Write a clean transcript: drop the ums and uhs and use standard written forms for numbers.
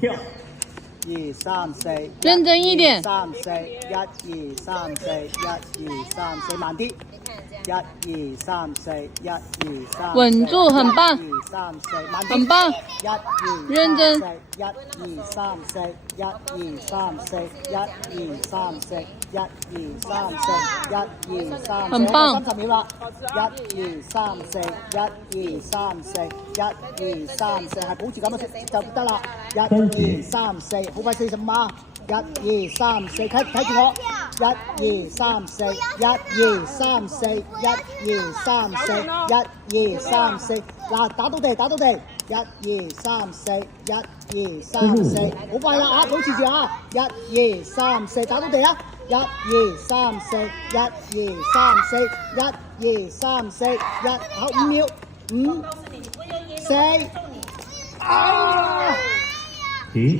跳。2、3、4，認真一點。3、4，1、2、3、4，1、2、3、4，慢啲。1、2、3、4，1、2、3。穩住，很棒。1、2、3、4，慢啲。很棒。 1、2、認真。 1、2、3、4，1、2、3、4，1、2、3、4，1、2、3、4，1、2、3、4，很棒。30秒啦。1、2、3、4，1、2、3、4，1、2、3、4，係保持咁嘅就得啦。1、2、3、4，好快45啊！1、2、3、4，睇住我。1、2、3、4，1、2、3、4，1、2、3、4，1、2、3、4，嗱，打到地，打到地。1、2、3、4，1、2、3、4，好快啦啊！保持住啊！1、2、3、4，打到地啊！1、2、3、4，1、2、3、4，1、2、3、4，好5秒，5、4，啊！停。